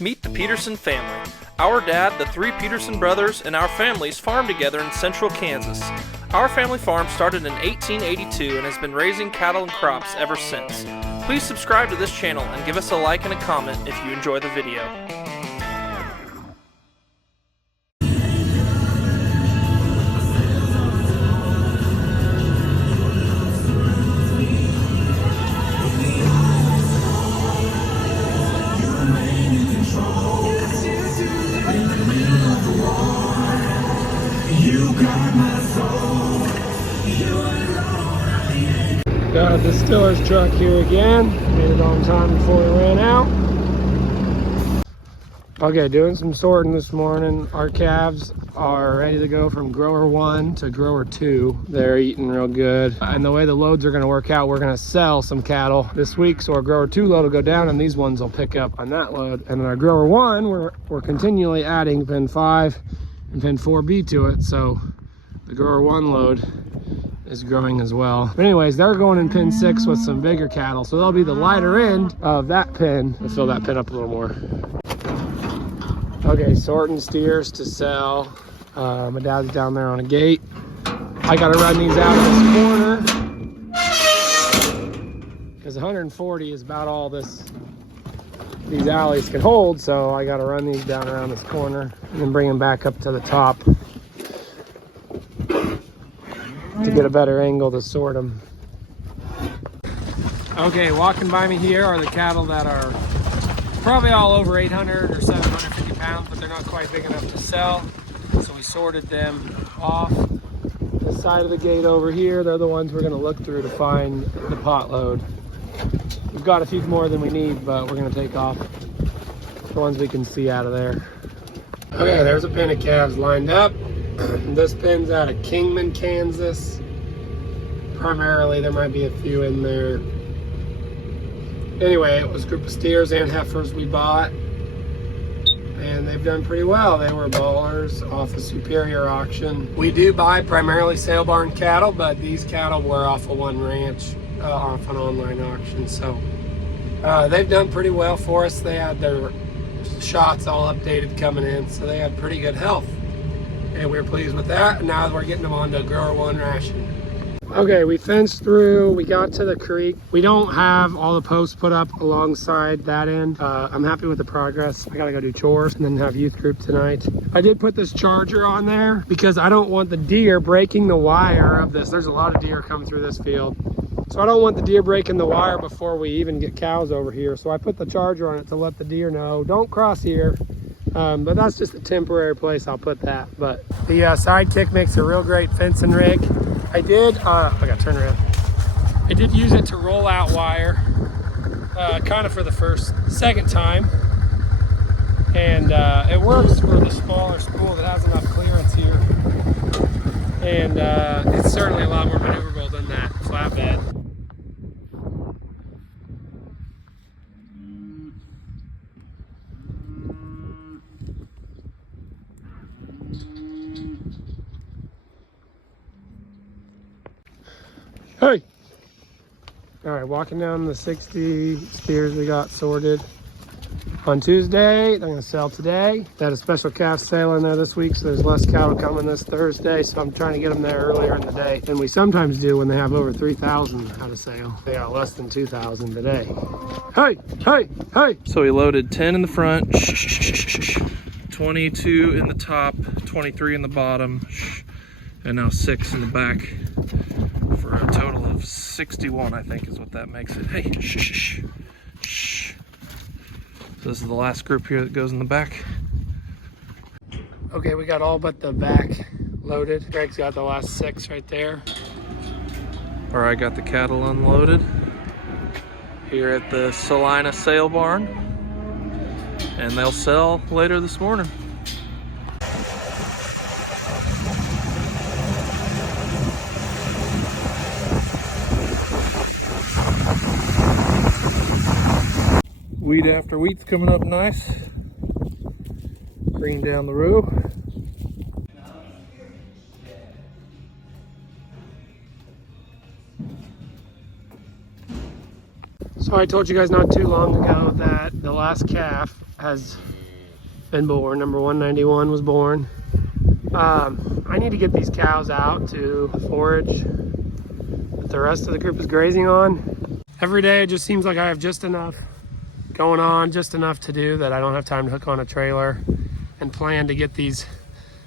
Meet the Peterson family. Our dad, the three Peterson brothers, and our families farm together in central Kansas. Our family farm started in 1882 and has been raising cattle and crops ever since. Please subscribe to this channel and give us a like and a comment if you enjoy the video. Got a distiller's truck here again. Made it on time before we ran out. Okay, doing some sorting this morning. Our calves are ready to go from grower 1 to grower 2. They're eating real good. And the way the loads are going to work out, we're going to sell some cattle this week. So our grower 2 load will go down and these ones will pick up on that load. And then our grower 1, we're continually adding pin 5 and pin 4B to it. So the grower 1 load is growing as well. But anyways, they're going in pin 6 with some bigger cattle. So they'll be the lighter end of that pin. Let's fill that pin up a little more. Okay, sorting steers to sell. My dad's down there on a gate. I gotta run these out of this corner because 140 is about all these alleys can hold. So I gotta run these down around this corner and then bring them back up to the top to get a better angle to sort them. Okay, walking by me here are the cattle that are probably all over 800 or 750 pounds, but they're not quite big enough to sell. So we sorted them off. This side of the gate over here, they're the ones we're gonna look through to find the pot load. We've got a few more than we need, but we're gonna take off the ones we can see out of there. Okay, there's a pen of calves lined up. This pin's out of Kingman, Kansas. Primarily, there might be a few in there. Anyway, it was a group of steers and heifers we bought, and they've done pretty well. They were ballers off a Superior auction. We do buy primarily sale barn cattle, but these cattle were off of one ranch, off an online auction. So they've done pretty well for us. They had their shots all updated coming in, so they had pretty good health. And we're pleased with that. And now we're getting them on to grower 1 ration. Okay, we fenced through, we got to the creek. We don't have all the posts put up alongside that end. I'm happy with the progress. I gotta go do chores and then have youth group tonight. I did put this charger on there because I don't want the deer breaking the wire of this. There's a lot of deer coming through this field. So I don't want the deer breaking the wire before we even get cows over here. So I put the charger on it to let the deer know, don't cross here. But that's just a temporary place I'll put that. But the Sidekick makes a real great fencing rig. I gotta turn around. I did use it to roll out wire, kind of for the second time. And it works for the smaller spool that has enough clearance here. And it's certainly a lot more maneuverable than that flatbed. Hey! All right, walking down the 60 steers we got sorted on Tuesday. They're gonna sell today. They had a special calf sale in there this week, so there's less cattle coming this Thursday. So I'm trying to get them there earlier in the day than we sometimes do when they have over 3,000 at a sale. They got less than 2,000 today. Hey, hey, hey! So we loaded 10 in the front, 22 in the top, 23 in the bottom, and now 6 in the back. For a total of 61, I think is what that makes it. Hey, shh. So this is the last group here that goes in the back. Okay, we got all but the back loaded. Greg's got the last 6 right there. Or I got the cattle unloaded here at the Salina sale barn, and they'll sell later this morning. Wheat after wheat's coming up nice. Green down the row. So I told you guys not too long ago that the last calf has been born. Number 191 was born. I need to get these cows out to forage that the rest of the group is grazing on. Every day it just seems like I have just enough going on, just enough to do that I don't have time to hook on a trailer and plan to get these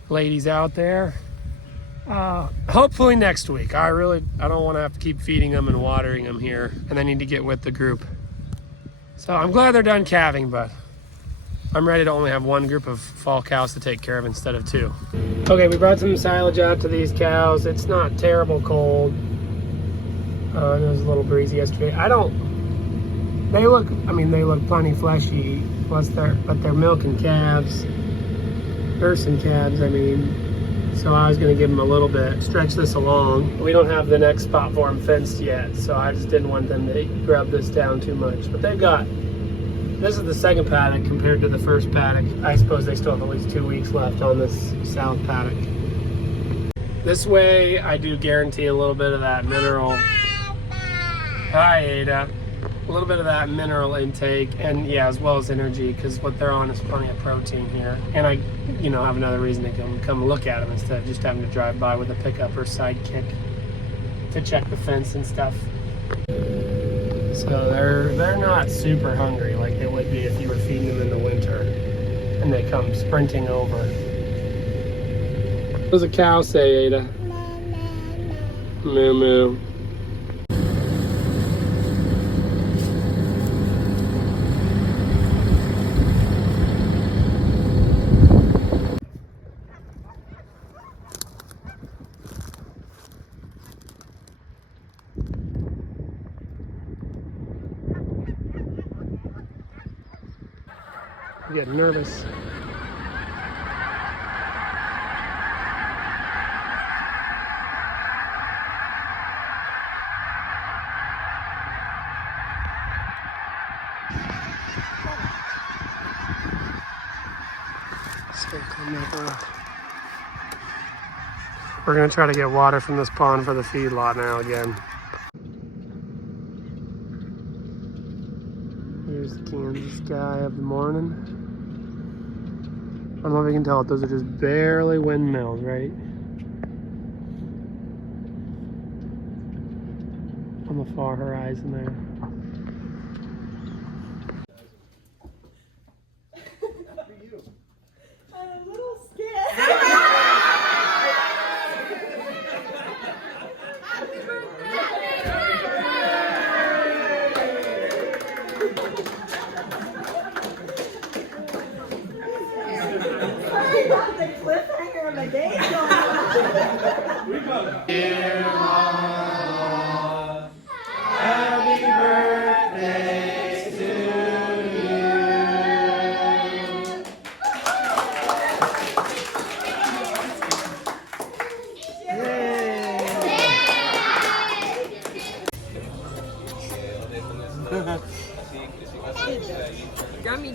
ladies out there. Hopefully next week. I don't want to have to keep feeding them and watering them here, and I need to get with the group. So I'm glad they're done calving, but I'm ready to only have one group of fall cows to take care of instead of two. Okay, we brought some silage out to these cows. It's not terrible cold. It was a little breezy yesterday. They look plenty fleshy, but they're milking calves, nursing calves, I mean. So I was gonna give them a little bit, stretch this along. We don't have the next spot for them fenced yet, so I just didn't want them to grub this down too much. But this is the second paddock compared to the first paddock. I suppose they still have at least 2 weeks left on this south paddock. This way, I do guarantee a little bit of that mineral. Hi, Ada. A little bit of that mineral intake, and yeah, as well as energy, because what they're on is plenty of protein here. And I, have another reason to come look at them instead of just having to drive by with a pickup or sidekick to check the fence and stuff. So they're not super hungry like they would be if you were feeding them in the winter and they come sprinting over. What does a cow say, Ada? Moo moo. I get nervous. We're gonna try to get water from this pond for the feedlot now again. Here's the Kansas sky of the morning. I don't know if you can tell it, those are just barely windmills, right? On the far horizon there. I'm a little scared. Sorry about the cliffhanger of the day. Dear Mama, happy birthday to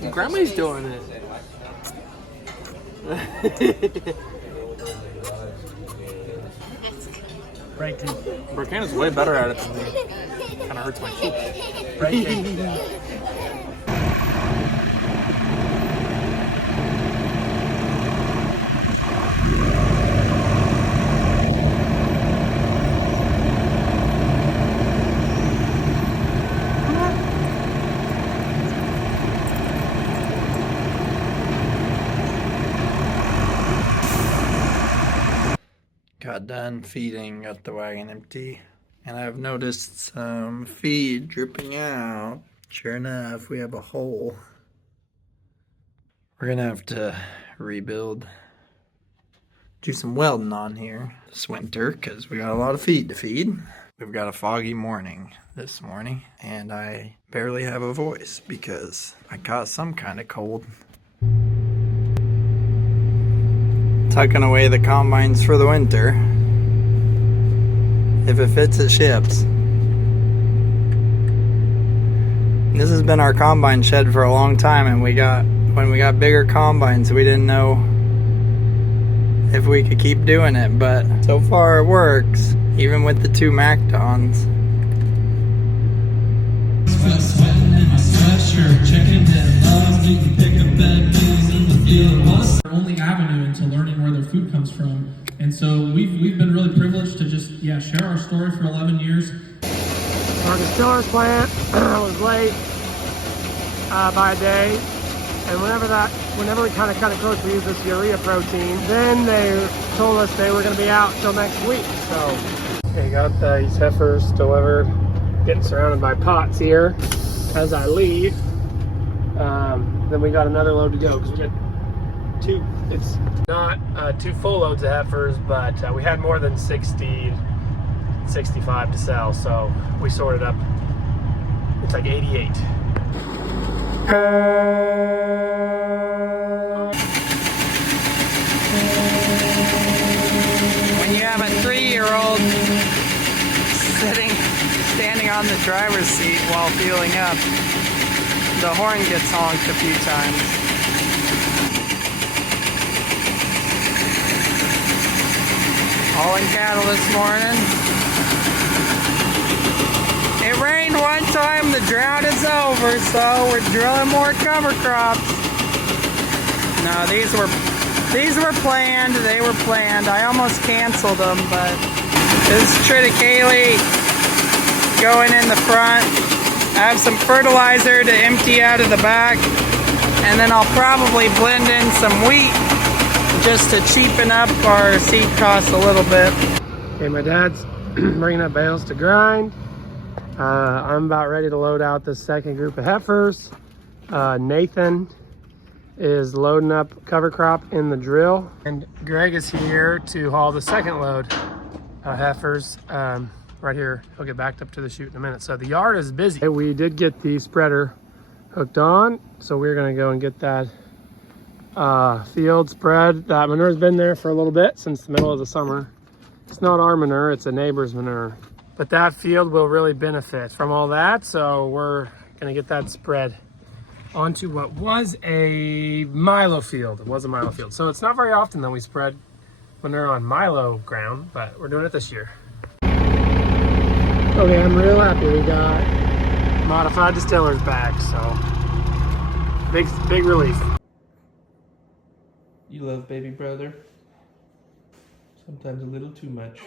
you. Grammy's doing it. Right, Burkina's way better at it than me. Kind of hurts my cheek. Got done feeding, got the wagon empty, and I've noticed some feed dripping out. Sure enough, we have a hole. We're gonna have to rebuild, do some welding on here this winter because we got a lot of feed to feed. We've got a foggy morning this morning, and I barely have a voice because I caught some kind of cold. Tucking away the combines for the winter. If it fits, it ships. This has been our combine shed for a long time, and when we got bigger combines, we didn't know if we could keep doing it, but so far it works, even with the 2 MacDons. Sweating in my sweatshirt, checking deadline. Their only avenue into learning where their food comes from. And so we've been really privileged to just, share our story for 11 years. Our distiller's plant was late by a day. And whenever we kind of cut it close, we use this urea protein. Then they told us they were going to be out till next week. So they got these heifers delivered, getting surrounded by pots here as I leave. Then we got another load to go because we got two. It's not 2 full loads of heifers, but we had more than 60, 65 to sell. So we sorted up. It's like 88. When you have a 3-year-old standing on the driver's seat while fueling up, the horn gets honked a few times. Hauling cattle this morning. It rained one time, the drought is over, so we're drilling more cover crops. No, these were planned, they were planned. I almost canceled them, but this is triticale going in the front. I have some fertilizer to empty out of the back, and then I'll probably blend in some wheat just to cheapen up our seed costs a little bit. Okay, my dad's bringing up bales to grind. I'm about ready to load out the second group of heifers. Nathan is loading up cover crop in the drill. And Greg is here to haul the second load of heifers right here. He'll get backed up to the chute in a minute. So the yard is busy. We did get the spreader hooked on, so we're gonna go and get that field spread. That manure's been there for a little bit, since the middle of the summer. It's not our manure, it's a neighbor's manure. But that field will really benefit from all that, so we're gonna get that spread onto what was a milo field. It was a milo field. So it's not very often that we spread manure on milo ground, but we're doing it this year. Okay, I'm real happy we got modified distillers back, so big relief. You love baby brother? Sometimes a little too much.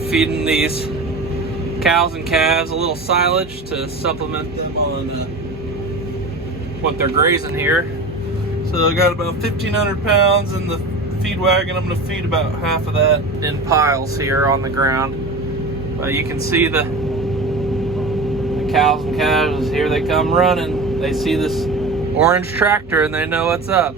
Feeding these cows and calves a little silage to supplement them on what they're grazing here. So I got about 1,500 pounds in the feed wagon. I'm going to feed about half of that in piles here on the ground. You can see the cows and calves, here they come running. They see this orange tractor and they know what's up.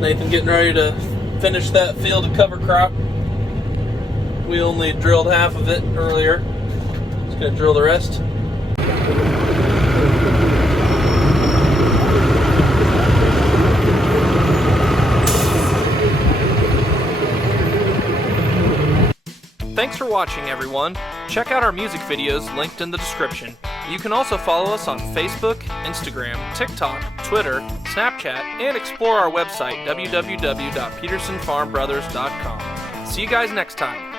Nathan getting ready to finish that field of cover crop. We only drilled half of it earlier. Just gonna drill the rest. Thanks for watching, everyone. Check out our music videos linked in the description. You can also follow us on Facebook, Instagram, TikTok, Twitter, Snapchat, and explore our website, www.petersonfarmbrothers.com. See you guys next time.